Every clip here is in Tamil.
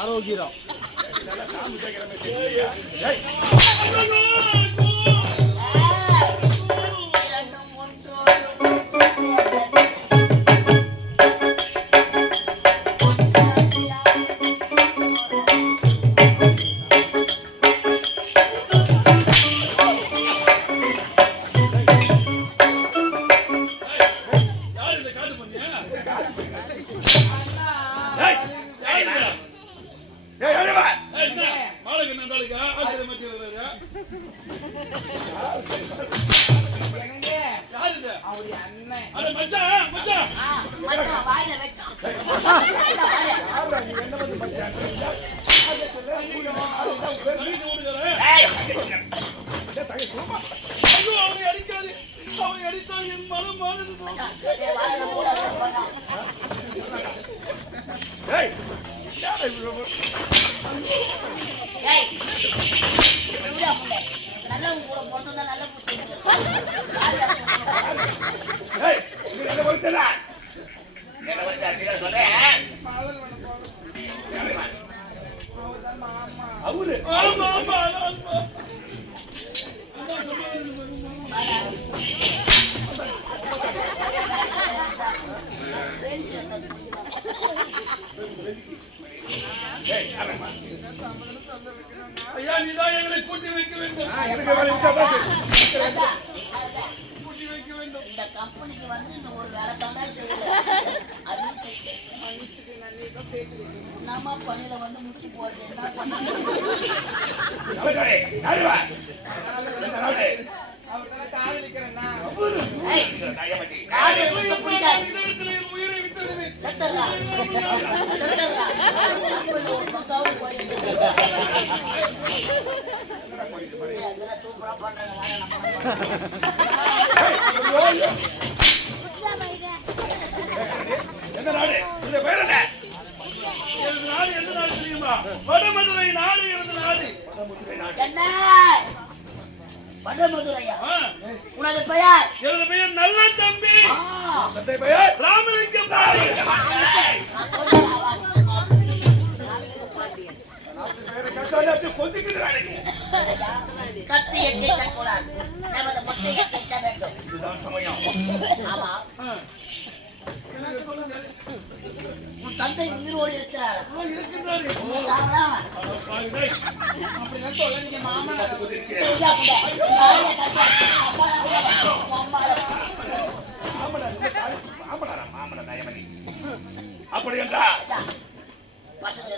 ஆரோக்கியம் உனது பெயர்? எனது பெயர் நல்ல தம்பி. தந்தை பெயர் ராமலிங்கம். கத்தி எட்ட கூடாது, நமது முட்டை எட்ட வேண்டும். இதுதான் சமயம். ஆமா, உன் தந்தை உயிரோடு இருக்கிறாரா? இருக்கின்றாரு. அப்படி என்றால் பசங்க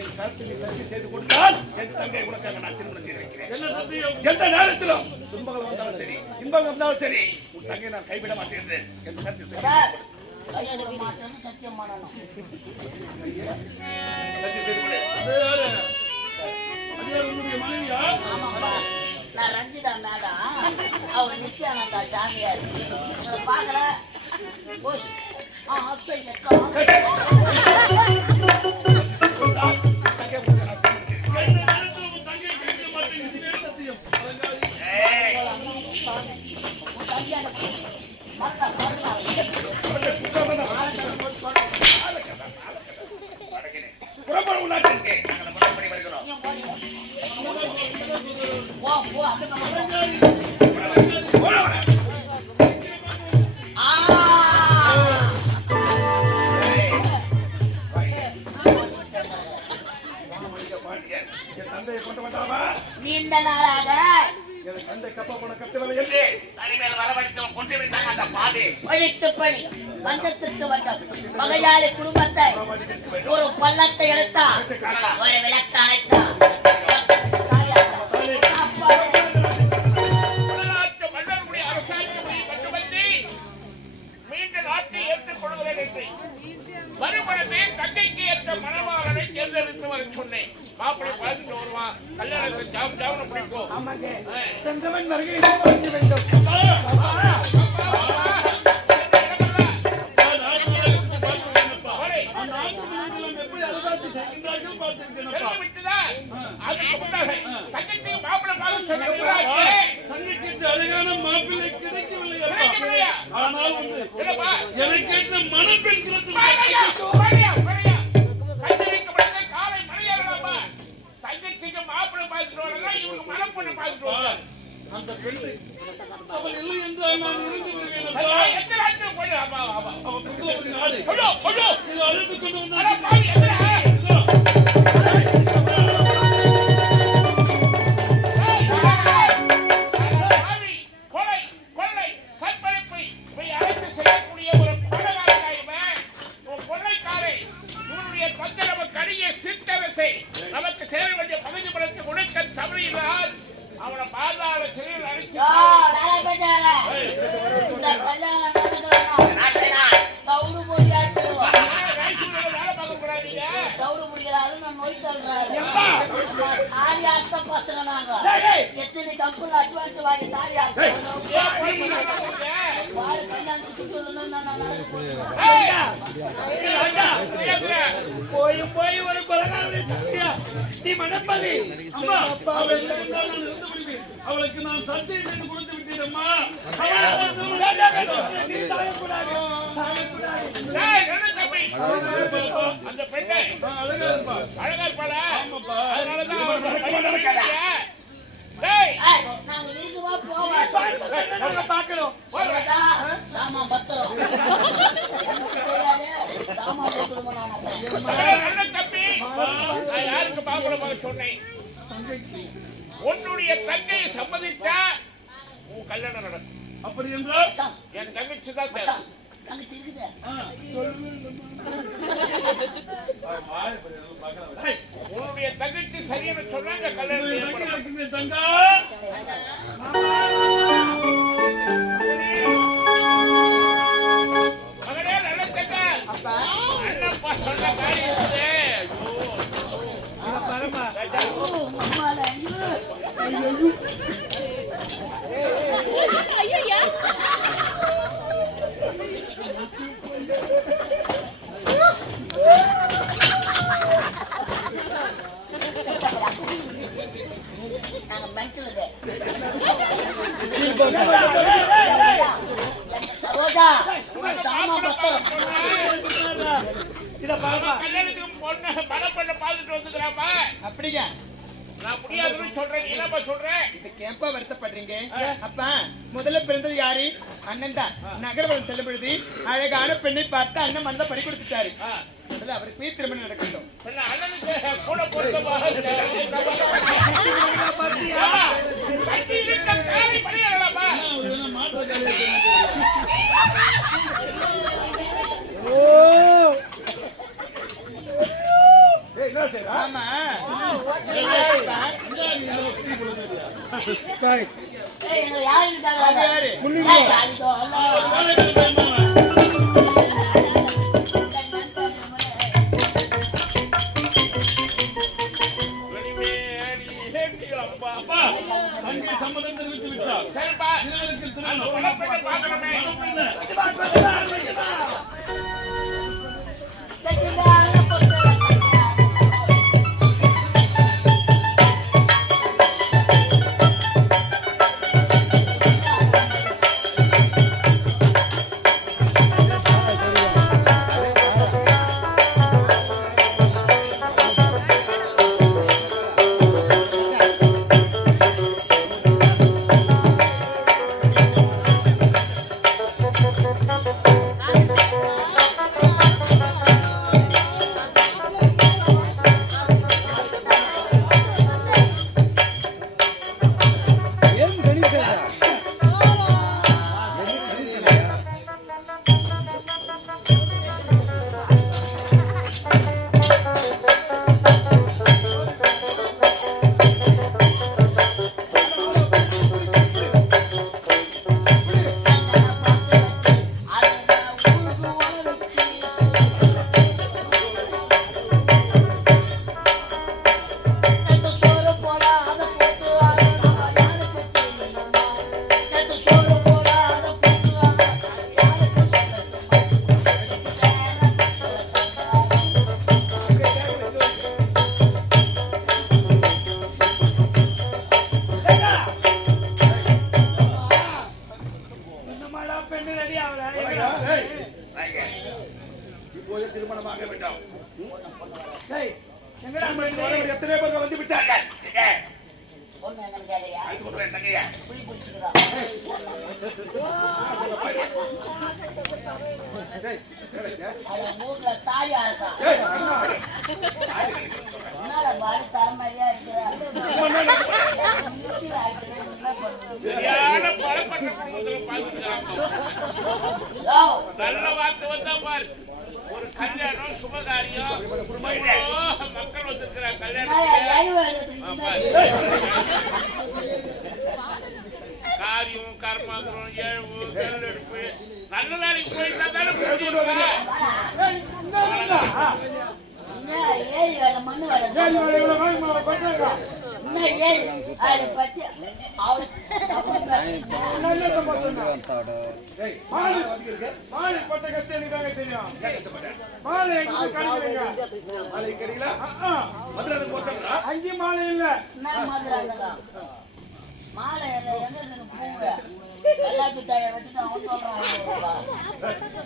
என் கருத்துக்கு சரி செய்து கொடுத்தால் என் தங்கை உனக்காக நான் திருமணம் செய்து வைக்கிறேன். எந்த நேரத்திலும் துன்பங்கள் வந்தாலும் சரி, இன்பங்கள் வந்தாலும் சரி, உன் தங்கை நான் கைவிட மாட்டேன். என் கருத்து சத்தியம் பண்ணணும். நான் ரஞ்சிதா மேடம், அவர் நித்யானந்தா சாமியார். பாக்கல நீண்ட நாளாக என் தந்தை கப்ப போன கட்டுவலை என்று தனிமேல் வரவழைத்தவன் கொண்டு விட்டாங்க. அந்த பாடி ஒழித்து பணி பஞ்சத்திற்கு வந்த மகையாளி குடும்பத்தை ஒரு பள்ளத்தை எடுத்தா ஒரு விளக்கு அணைத்தா மறுமணமே தங்கைக்கு ஏற்ற மணவாளனை தேர்ந்தெடுத்து வர சொன்னேன். மாப்பிளை பார்த்துட்டு வருவான். கல்யாணத்தை ஜாவன பிடிக்கும். சென்றவன் வருகை வேண்டும். அழகான மாப்பிள்ளை கிடைக்கவில்லை. ஆனால் எனக்கு மனப்பெண் அந்த பெண்ணை அவள் இல்லை என்றால் நான் இருந்து விடுவேன். அழைத்துக் கொண்டு வந்தார். நமக்கு சேர வேண்டிய பகுதி படத்தை உனக்கு தவறினால் அவனை பாதாள சிறையில் அடிச்சு எத்தனை கம்பெனி அட்வான்ஸ் வாங்கி தாலி போய் போய் ஒரு கொலகாரனை தப்பியா நீ மனப்பதி அம்மா அவளுக்கு நான் சட்டை செய்து கொடுத்து விட்டேனம்மா. நீ சாயக்கூடாது. அந்த பெண்ணை அழகா இருப்பா. அழகா இருப்பாளா? ஆமாப்பா. நாங்க இருக்குவா போவா பாக்கணும். சாமா பத்திரம் சாமா பத்திரம் தம்பி நான் யாருக்கு பாப்பட பார்க்க சொன்னேன்? உன்னுடைய தங்கையை சம்மதித்தா உன் கல்யாணம் நடக்கும். அப்படி என்றால் என் தங்கச்சி தான் தேவை. தங்கச்சி இருக்குது உன்னுடைய தங்கச்சி சரியான சொன்னாங்க கல்யாணம் ஏற்படும். தங்கா மகனே நல்ல தங்க அண்ணப்பா சொன்ன காரியம் இருக்குது. பரமா நாங்க மென்டலுது சரோஜா சாமா பத்திரம் இத பாருமா. கல்யாணத்துக்கு பொண்ணு பணப்பண்ண பார்த்துட்டு வந்துக்கிறாப்பா. அப்படிங்க நான் முடியாதுன்னு சொல்றேன். என்னப்பா சொல்றேன்? இந்த கேம்பா வருத்தப்படுறீங்க. அப்பா முதல்ல பிறந்தது யாரு? அண்ணன் தான். நகர்வலம் செல்லும் பொழுது அழகான பெண்ணை பார்த்து அண்ணன் மனதை பறி கொடுத்துட்டாரு. முதல்ல அவருக்கு போய் திருமணம் நடக்கட்டும். அண்ணனுக்கு கூட பொருத்தமாக பணியாளப்பா. ஆமா யாரு தங்கை சம்மதம் தெரிவித்து விட்டார். சரிப்பா இருவருக்கு அந்த திருமணம். உடற்பெண்ணை பார்க்கணுமே. திருமணமாக வேண்டும். டேய், எங்கடா திருமணம் எத்தனை பேர் வந்து விட்டார்கள்? பொண்ணு என்னன்னு கேட்கறியா? அது சொல்றேன் தங்கையா. புளி குடிச்சுக்கிறா. அவன் மூட்டுல தாலி அறுத்தான். என்னடா பாடி தரமாரியா இருக்கிறா? மூட்டில ஆயிட்டு என்ன பண்ணுறது? சரியான பலப்பட்ட குடும்பத்துல பார்த்துக்கிறாங்க. யோ, நல்ல வார்த்தை வந்தா பாரு. ஒரு கல்யாணம் சுபகாரியம் எவ்வளோ மக்கள் வந்திருக்கிறாங்க நான் கல்யாணம் லைவ் எடுத்துக்கிட்டு காரியம் கர்மாந்திரம் ஏழ்வு கல்லெடுப்பு நல்ல வேலைக்கு போயிட்டா தானே புரியுது. ஏறி வேற மண்ணு வர இன்னும் ஏறி அதை பத்தி அவளுக்கு மாலை பட்ட கஷ்டம் எனக்கு தெரியும். மாலை எங்க கிடைக்கிறீங்க? மாலை கிடைக்கல. மதுரை போட்டா அங்கேயும் மாலை இல்ல. நான் மதுரை மாலை எங்க இருக்கு பூவு எல்லாத்தையும் தழை வச்சுட்டு அவன் சொல்றான்.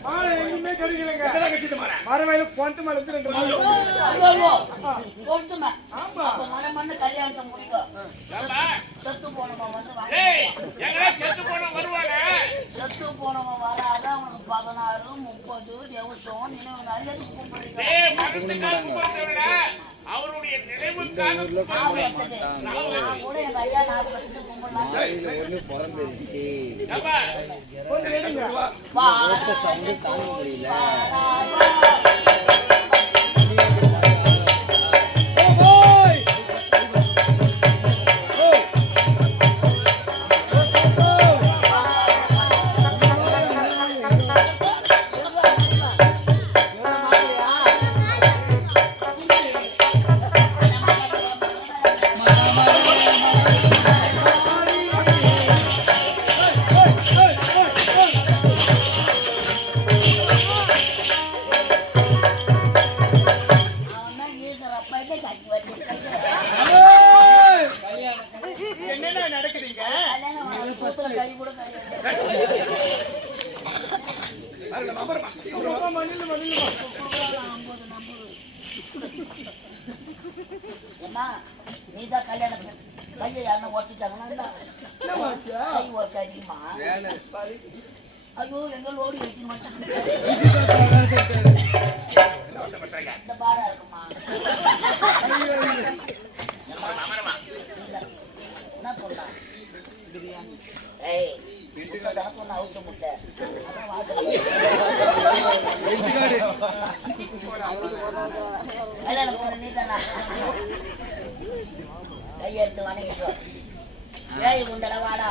மாலை எங்குமே கிடைக்கலங்க. எத்தனை கட்சி மாற? மரவயல பொந்த மேல இருந்து 2 மாலை. கொடுத்துமே அப்ப மண்ணு கல்யாணத்தை முடிக்கும். ஏம்பா, செத்து போனவன் வந்து ஏய், வாங்கி எங்கடா செத்து போன வருவாங்க செத்து போனவன் வராதான் அவனுக்கு 16, 30 தேவசம் நினைவு நாள் எதுக்கு கூப்பிடுறீங்க? ஏய், மனசுக்காக கூப்பிடுறத அவருடைய நினைவுக்காக கூப்பிடுறேன். நான் கூட எங்க ஐயா 40 கும்பிடலாம். ஏம்பா, கொஞ்சம் எடுங்க. சவுண்டு தாங்க முடியல. என்னென்ன நடக்குதுங்க? நீதான் கல்யாணம் கையை யாரும் ஓட்டிட்டாங்கன்னா கை ஒர்க் அதிகமா ஐயோ எங்க லோடு ஏற்றி மாட்டாங்க இந்த பாடா இருக்குமா என்ன சொன்னா ஏய் பொண்ணு அவுச்ச முட்டை அதான் வாசல் கல்யாணம் பொண்ணு நீ தானா கையெடுத்து வணங்கிட்டு ஏய் உண்டடவாடா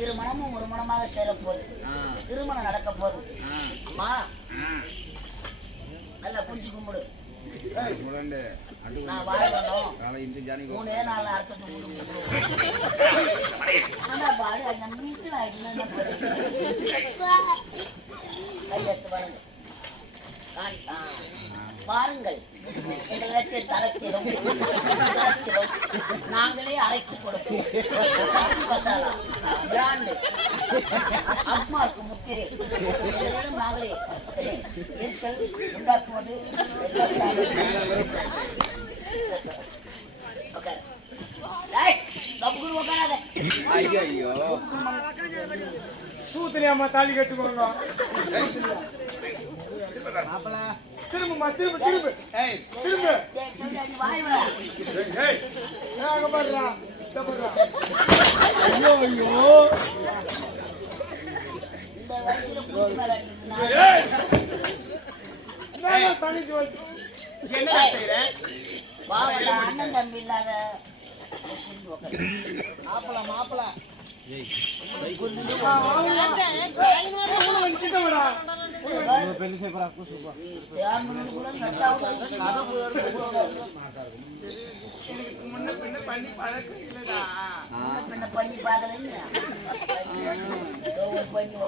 இரு மனமும் ஒரு மனமாக சேர போகுது திருமணம் நடக்க போகுது அம்மா நல்லா புரிஞ்சு கும்பிடு நான் வாழணும் 3 நாள் அர்த்தத்தை ஆனா பாடு அந்த மீச்சல் ஆயிடுச்சுன்னா கையெடுத்து வாங்க பாருங்கள் எங்களிடத்தில் தரத்திலும் நாங்களே அரைத்து கொடுப்போம் சக்தி மசாலா பிராண்டு அம்மாவுக்கு முத்திரை எங்களிடம் நாங்களே எரிச்சல் உண்டாக்குவது சூத்திரியாமா தாலி கட்டுக்கோங்க. திரும்பமா திரும்ப திரும்ப திரும்ப பாடுறா ஐயோ ஐயோ தனிச்சு என்ன செய்யறேன் அண்ணன் தம்பி இல்லாத மாப்பிள முன்ன பின்ன பண்ணி பழக்கம் இல்லடா பண்ணி பாக்கல பண்ணி